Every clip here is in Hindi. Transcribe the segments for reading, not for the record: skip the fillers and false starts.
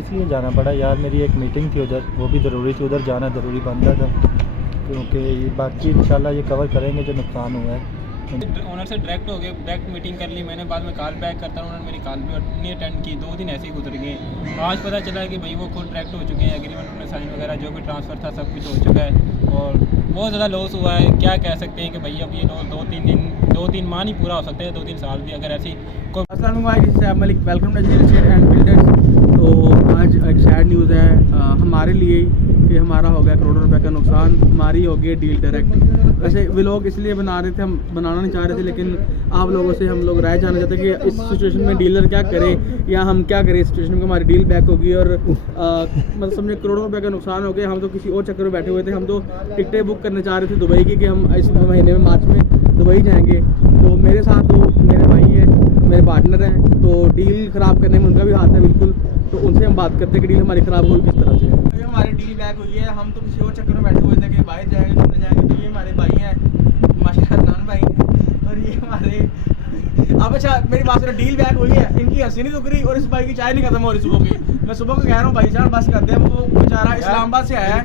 इसलिए जाना पड़ा यार, मेरी एक मीटिंग थी उधर, वो भी ज़रूरी थी, उधर जाना ज़रूरी बनता था, क्योंकि बाकी इंशाल्लाह ये कवर करेंगे जो नुकसान हुआ है। ओनर से डायरेक्ट हो गए, डायरेक्ट मीटिंग कर ली मैंने, बाद में कॉल बैक करता हूँ, उन्होंने मेरी कॉल भी नहीं अटेंड की, 2 दिन ऐसे ही गुजर गए। आज पता चला है कि भाई वो खुद डायरेक्ट हो चुके हैं, एग्रीमेंट उन्होंने साइन वगैरह जो भी ट्रांसफ़र था सब कुछ हो चुका है और बहुत ज़्यादा लॉस हुआ है। क्या कह सकते हैं कि भाई अब ये लॉस 2-3 माह नहीं पूरा हो सकते हैं, 2-3 साल भी अगर ऐसी कोई। अस्सलाम वालेकुम Malik, welcome to real estate and builders. तो आज एक सैड न्यूज़ है हमारे लिए कि हमारा हो गया करोड़ों रुपए का नुकसान, हमारी हो गई डील डायरेक्ट। वैसे वे लोग इसलिए बना रहे थे, हम बनाना नहीं चाह रहे थे, लेकिन आप लोगों से हम लोग राय जानना चाहते हैं कि इस सिचुएशन में डीलर क्या करे या हम क्या करें। इस सिचुएशन में हमारी डील बैक होगी और मतलब समझे करोड़ों रुपए का नुकसान हो गया। हम तो किसी और चक्कर में बैठे हुए थे, हम तो टिकटें बुक करने चाह रहे थे दुबई की कि हम इस महीने में मार्च में दुबई जाएंगे। तो मेरे साथ तो मेरे भाई हैं, मेरे पार्टनर हैं, तो डील ख़राब करने में उनका भी हाथ है बिल्कुल। तो उनसे हम बात करते हैं कि डील हमारी ख़राब हुई किस तरह से। ये हमारी डील बैक हुई है, हम तो किसी और चक्कर में बैठे हुए थे कि बाहर जाएंगे घूमने जाएंगे। तो ये हमारे भाई हैं माशाल्लाह, अदनान भाई हैं, और ये हमारे अब अच्छा मेरी बात सुनो, डील बैक हुई है, इनकी हंसी नहीं रुक रही और इस भाई की चाय नहीं खत्म हो रही सुबह की। मैं सुबह को कह रहा हूँ भाई साहब बस करते हैं, वो बेचारा इस्लामाबाद से आया है।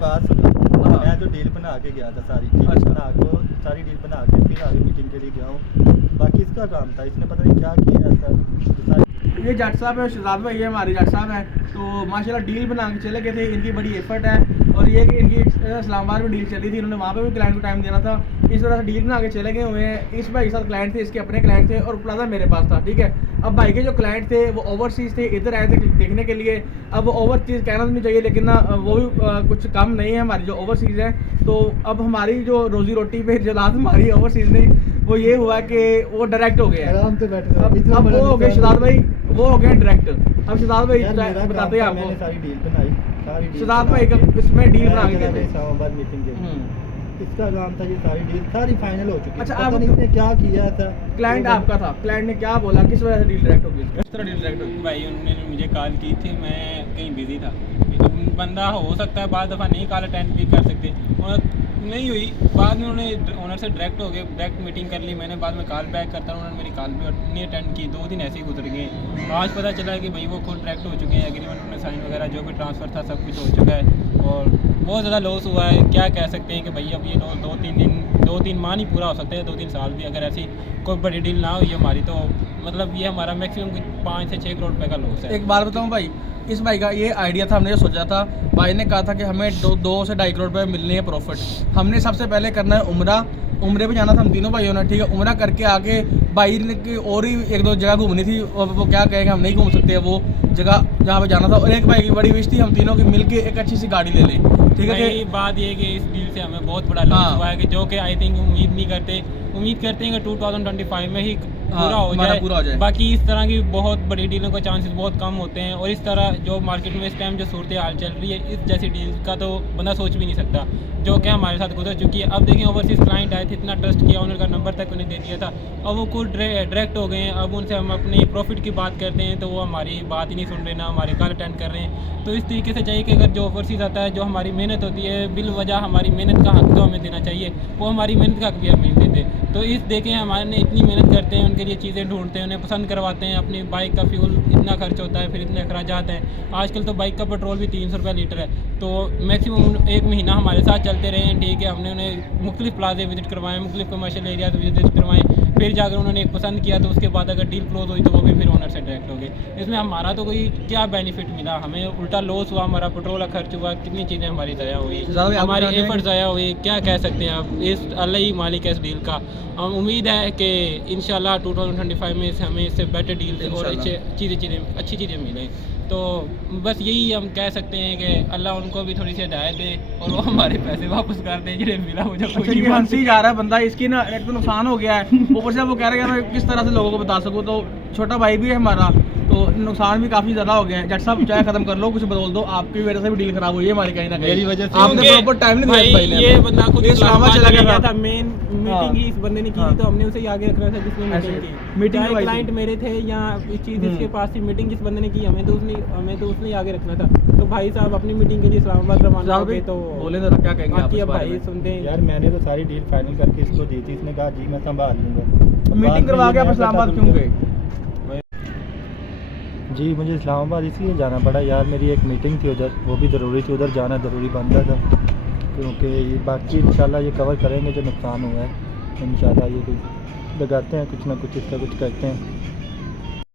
मैं जो डील बना के गया था सारी डील बना के फिर आगे मीटिंग के लिए गया हूँ, बाकी इसका काम था, इसने पता नहीं क्या किया था। ये जट साहब है, शहजाद भाई है हमारे जट साहब हैं, तो माशाल्लाह डील बना के चले गए थे। इनकी बड़ी एफर्ट है और ये कि इनकी इस्लामाबाद में डील चली थी, इन्होंने वहाँ पे भी क्लाइंट को टाइम देना था, इस वजह से डील बना के चले गए हुए हैं। इस भाई के साथ क्लाइंट थे, इसके अपने क्लाइंट थे और प्लाजा मेरे पास था, ठीक है। अब भाई के जो क्लाइंट थे वो ओवरसीज़ थे, इधर आए थे देखने के लिए। अब वो ओवरसीज़ कहना तो नहीं चाहिए, लेकिन ना वो भी कुछ कम नहीं है हमारी जो ओवरसीज़ है। तो अब हमारी जो रोजी रोटी पे जो रात हमारी ओवरसीज़ ने वो ये हुआ कि वो डायरेक्ट हो गया है। अब वो हो गए शहजाद भाई, वो हो गए डायरेक्ट। अब शहजाद भाई बताते हैं आपको, सारी डील बनाई, शहजाद भाई का इसमें डील बना के गए थे इस्लामाबाद मीटिंग के, इसका काम था, ये सारी डील सारी फाइनल हो चुकी है। अच्छा, पता आप नहीं इसने क्या किया था, क्लाइंट आपका था, क्लाइंट ने क्या बोला, किस वजह से डील डायरेक्ट हो गई, किस तरह डील डायरेक्ट होगी? भाई उन्होंने मुझे कॉल की थी, मैं कहीं बिजी था। अब बंदा हो सकता है बाद दफ़ा नहीं कॉल अटेंड भी कर सकते और नहीं हुई, बाद में उन्होंने ओनर से डायरेक्ट हो गए, डायरेक्ट मीटिंग कर ली मैंने, बाद में कॉल बैक करता हूँ, उन्होंने मेरी कॉल भी नहीं अटेंड की, 2 दिन ऐसे ही गुजर गए। आज पता चला है कि भाई वो खुद डायरेक्ट हो चुके हैं, एग्रीमेंट उन्होंने साइन वगैरह जो भी ट्रांसफ़र था सब कुछ हो चुका है और बहुत ज़्यादा लॉस हुआ है। क्या कह सकते हैं कि भाई अब ये 2-3 माह नहीं पूरा हो सकते हैं, 2-3 साल भी अगर ऐसी कोई बड़ी डील ना हुई हमारी, तो मतलब ये हमारा मैक्सिमम 5 से 6 करोड़ रुपये का लॉस है। एक बार बताऊँ भाई, इस भाई का ये आइडिया था, हमने जो सोचा था, भाई ने कहा था कि हमें 2 से 2.5 करोड़ रुपये मिलने हैं प्रॉफिट। हमने सबसे पहले करना है उम्रे पे जाना था हम तीनों भाइयों ने, ठीक है। उम्रा करके आके भाई ने की और ही 1-2 जगह घूमनी थी, और वो क्या कहेंगे हम नहीं घूम सकते वो जगह जहाँ पे जाना था। और एक भाई की बड़ी विश थी हम तीनों की मिलके एक अच्छी सी गाड़ी ले लें, ठीक है। बात ये कि इस डील से हमें बहुत बड़ा लॉस हुआ है कि जो कि आई थिंक उम्मीद करते हैं कि 2025 में ही पूरा हो जाए। बाकी इस तरह की बहुत बड़ी डीलों का चांसेस बहुत कम होते हैं और इस तरह जो मार्केट में इस टाइम जो सूरत हाल चल रही है, इस जैसी डील का तो बंदा सोच भी नहीं सकता जो कि हमारे साथ गुजर चुकी है। अब देखें ओवरसीज़ क्लाइंट आए थे, इतना ट्रस्ट किया, ओनर का नंबर तक उन्हें दे दिया था, अब वो खुद डायरेक्ट हो गए हैं। अब उनसे हम अपनी प्रॉफिट की बात करते हैं तो वो हमारी बात ही नहीं सुन रहे, ना हमारे कॉल अटेंड कर रहे हैं। तो इस तरीके से चाहिए कि अगर जो ओवरसीज़ आता है, जो हमारी मेहनत होती है, बिल वजह हमारी मेहनत का हक तो हमें देना चाहिए, वो हमारी मेहनत का हक भी हमें नहीं देते। तो इस देखें हमारे इतनी मेहनत करते हैं, उनके लिए चीज़ें ढूंढते हैं, उन्हें पसंद करवाते हैं, अपनी बाइक का फ्यूल इतना खर्च होता है, फिर इतने अखराजात हैं। आजकल तो बाइक का पेट्रोल भी 300 रुपये लीटर है। तो मैक्सिमम 1 महीना हमारे साथ चलते रहे हैं, ठीक है। हमने उन्हें मुख्तलिफ प्लाजे विजिट करवाएं, मुख्तलिफ कमर्शियल एरिया विजिट करवाएं, फिर जाकर उन्होंने एक पसंद किया तो उसके बाद अगर डील क्लोज हुई तो वो भी फिर ओनर से डायरेक्ट हो गए। इसमें हमारा तो कोई क्या बेनिफिट मिला, हमें उल्टा लॉस हुआ, हमारा पेट्रोल का खर्च हुआ, कितनी चीज़ें हमारी ज़ाया हुई, हमारी एफर्ट ज़ाया हुई। क्या कह सकते हैं अब, इस अल्लाह ही मालिक है इस डील का। हम उम्मीद है कि इंशाल्लाह 2025 में हमें इससे बेटर डील और अच्छी चीज़ें मिलें। तो बस यही हम कह सकते हैं कि अल्लाह उनको भी थोड़ी सी हिदायत दे और वो हमारे पैसे वापस कर दें जिन्हें मिला मुझे। हंसी जा रहा है बंदा, इसकी ना एक तो नुकसान हो गया है, ऊपर से वो कह रहे हैं मैं किस तरह से लोगों को बता सकूँ। तो छोटा भाई भी है हमारा, तो नुकसान भी काफ़ी ज़्यादा हो गया है। जट साहब चाहे खत्म कर लो, कुछ बदल दो, आपकी वजह से भी डील खराब हुई है हमारी कहीं ना कहीं, मेरी वजह से। आपने प्रॉपर टाइम नहीं दिया भाई ने, ये बंदा खुद इस्लामाबाद चला गया था। मेन मीटिंग ही इस बंदे ने की थी, तो हमने उसे ही आगे रखना था जिसने मीटिंग की। मीटिंग क्लाइंट मेरे थे या इस चीज़ जिसके पास थी, मीटिंग जिस बंदे ने की हमें तो उसने आगे रखना था। तो भाई साहब अपनी मीटिंग के लिए इस्लामाबाद रवाना हो गए। तो बोले जरा क्या कहेंगे आप? अब भाई सुनते हैं यार, मैंने तो सारी डील फाइनल करके इसको दी थी, इसने कहा जी मैं संभाल लूँगा। मीटिंग करवा के आप इस्लामाबाद क्यों गए? जी मुझे इस्लामाबाद इसलिए जाना पड़ा यार, मेरी एक मीटिंग थी उधर, वो भी ज़रूरी थी, उधर जाना ज़रूरी बनता था, क्योंकि बाकी इंशाल्लाह ये कवर करेंगे जो नुकसान हुआ है। इंशाल्लाह ये लगाते हैं कुछ ना कुछ, इसका कुछ करते हैं।